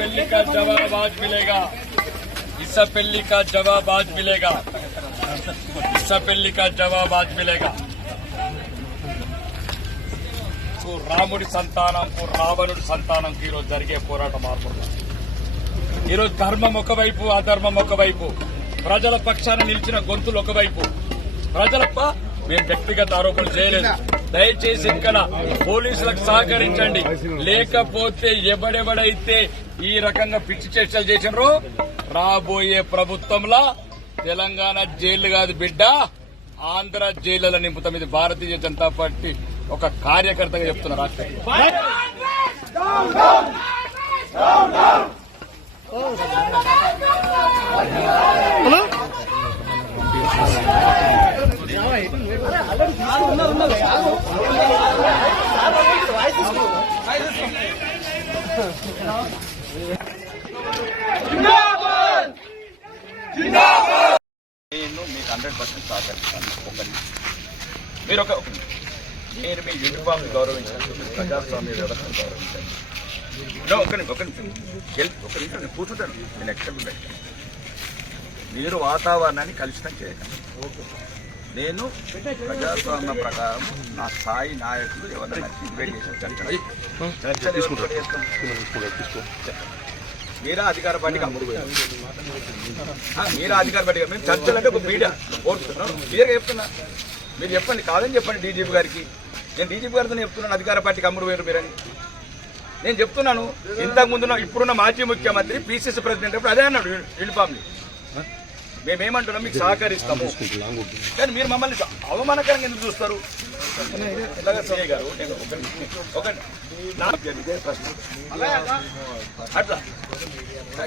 पेल्ली का जवाब आज मिलेगा, इस पेल्ली का जवाब आज मिलेगा, इस पेल्ली का जवाब आज मिलेगा। రాముడి సంతానంకు రావణుడి సంతానంకు ఈరోజు జరిగే పోరాటం మార్పులు. ఈరోజు ధర్మం ఒకవైపు, అధర్మం ఒకవైపు, ప్రజల పక్షాన నిలిచిన గొంతులు ఒకవైపు. ప్రజలప మేము వ్యక్తిగత ఆరోపణలు చేయలేదు. దయచేసి ఇక్కడ పోలీసులకు సహకరించండి. లేకపోతే ఎవడెవడైతే ఈ రకంగా పిచ్చి చేష్టలు చేసినారో రాబోయే ప్రభుత్వంలో తెలంగాణ జైలు కాదు బిడ్డ, ఆంధ్ర జైళ్ల నింపుతాం. ఇది భారతీయ జనతా పార్టీ ఒక కార్యకర్తగా చెప్తున్న రాష్ట్రం. నేను మీకు 100% సహకరిస్తాను. మీరు నేను మీ యూనిఫామ్ గౌరవించండి, ప్రజాస్వామ్య వ్యవస్థను గౌరవించండి. ఒక నిమిషం నేను కూర్చుంటాను. నేను ఎక్సెప్ట్ పెట్టాను. మీరు వాతావరణాన్ని కలుషితం చేయకండి. నేను ప్రజాస్వామ్య ప్రకారం నా స్థాయి నాయకులు ఎవరైనా డిబేట్ చేసిన మీరా అధికార పార్టీకి మీరా అధికార పార్టీగా మేము చర్చలు అంటే ఒక మీడియా కోరుతున్నాం. క్లియర్గా చెప్తున్నా. మీరు చెప్పండి, కాదని చెప్పండి డీజీపీ గారికి. నేను డీజీపీ గారితో చెప్తున్నాను అధికార పార్టీకి అమ్ముడు వేరు మీరని నేను చెప్తున్నాను. ఇంతకుముందు ఇప్పుడున్న మాజీ ముఖ్యమంత్రి పిసిసి ప్రెసిడెంట్ అప్పుడు అదే అన్నాడు యూనిఫామ్ని. మేమేమంటున్నాం, మీకు సహకరిస్తాము. కానీ మీరు మమ్మల్ని అవమానకరంగా ఎందుకు చూస్తారు? ఎలాగా సోనియా గారు, నేను అట్లా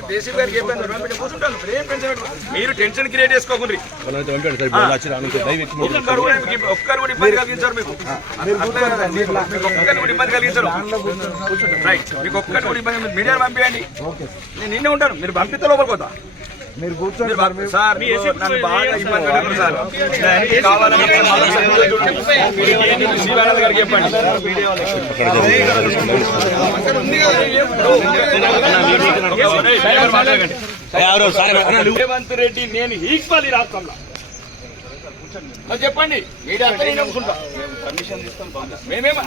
డీసీపీ గారికి చెప్పాను, కూర్చుంటాను. మీరు టెన్షన్ క్రియేట్ చేసుకోకండి. ఒక్కరు కూడా ఇబ్బంది కలిగించారు. మీకు ఒక్కరు కూడా ఇబ్బంది కలిగించారు. రైట్, మీకు ఒక్కరు కూడా ఇబ్బంది. మీడియా పంపించండి, నేను నిన్నే ఉంటాను. మీరు పంపిస్తే లోపలికి పోతా. మీరు కూర్చోండి సార్. నన్ను బాగా ఇబ్బంది పెట్టారు సార్. కావాలని గారికి చెప్పండి. రేవంత్ రెడ్డి నేను ఈక్వల్ ఈ రాష్ట్రంలో చెప్పండి. మీడియా అంతా నేను అనుకుంటా. పర్మిషన్ ఇస్తాం. మేమేమో